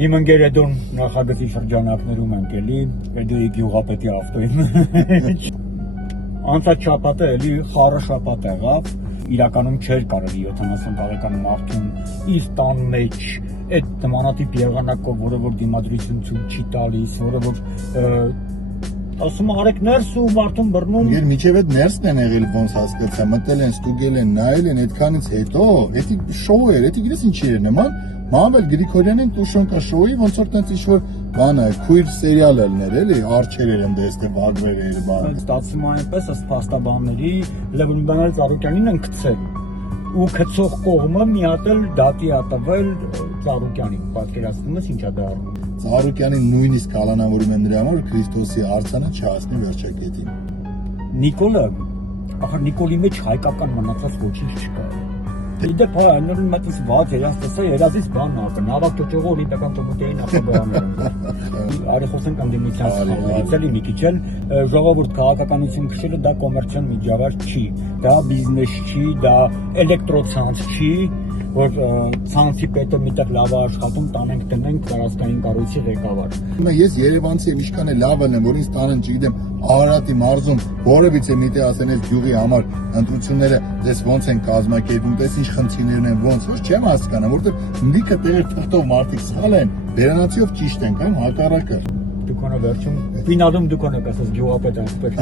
Իմ ընկերեդուն նախագծի շրջանակներում ենք էլի, էդի գյուղապետի ավտոյին։ Անցած շաբաթը էլի խառը շաբաթ եղավ, իրականում չէր կարելի 70 տարեկան մարդուն իր տան մեջ այդ նմանատիպ եղանակով, որը որ դիմադրություն ցույց չի տալիս, որը որ ասում արեք ներս ու մարդուն բռնում։ Իհեր միջև այդ ներսն են եղել ոնց հասկացա, մտել են, ստուգել են, նայել են, այդքանից հետո, էդի շոու էր, էդի գիտես ինչի էր նման, Մամել Գրիգորյանին Տուշոնկա շոուի ոնց որ տենց ինչ-որ բանը, քույր սերիալ ելներ էլի, արջեր էր ընդ էստե վագվեր էր բան։ Ստացվում է այնպես, ըստ փաստաբանների, Լևոն Բանալ Ծառուկյանին են գցել։ Ու գցող կողմը մի հատ էլ դատի ա տվել Ծառուկյանին, պատկերացնում ես ինչա դա արվում։ Ծառուկյանին նույնիսկ կալանավորում են նրա համար Քրիստոսի արձանը չհասնի վերջակետին։ Նիկոլը, ախր Նիկոլի մեջ հայկական մնացած ոչինչ չկա։ Իդեպ հա, նորին մտից ված երաս տեսա, երազից բան ապը, նավակ ճոճողը օլիմպիական կոմիտեի նախագահաներ։ Արի խոսենք անդիմության սխալներից էլի մի քիչ էլ, ժողովուրդ քաղաքականություն քշելը դա կոմերցիոն միջավայր չի, դա բիզնես չի, դա էլեկտրոցանց չի, որ ցանցի պետը միտեղ լավ է աշխատում, տանենք տնենք տարածքային կառույցի ղեկավար։ Ես Երևանցի եմ, ինչքան է լավ եմ, որ ինձ տանեն, չգիտեմ, Արարատի մարզում որևիցե միտեղ ասեն այս գյուղի համար ընտրությունները դες ոնց են կազմակերպում, դες ինչ խնդիրներն են, ոնց, ոչ չեմ հասկանում, որովհետև լիքը տեղեր թղթով մարդիկ սխալ են, բերանացիով ճիշտ են կամ հակառակը։ Դուքոնը վերջում, ֆինալում դուքոնը կասես գյուղապետ ասպեր։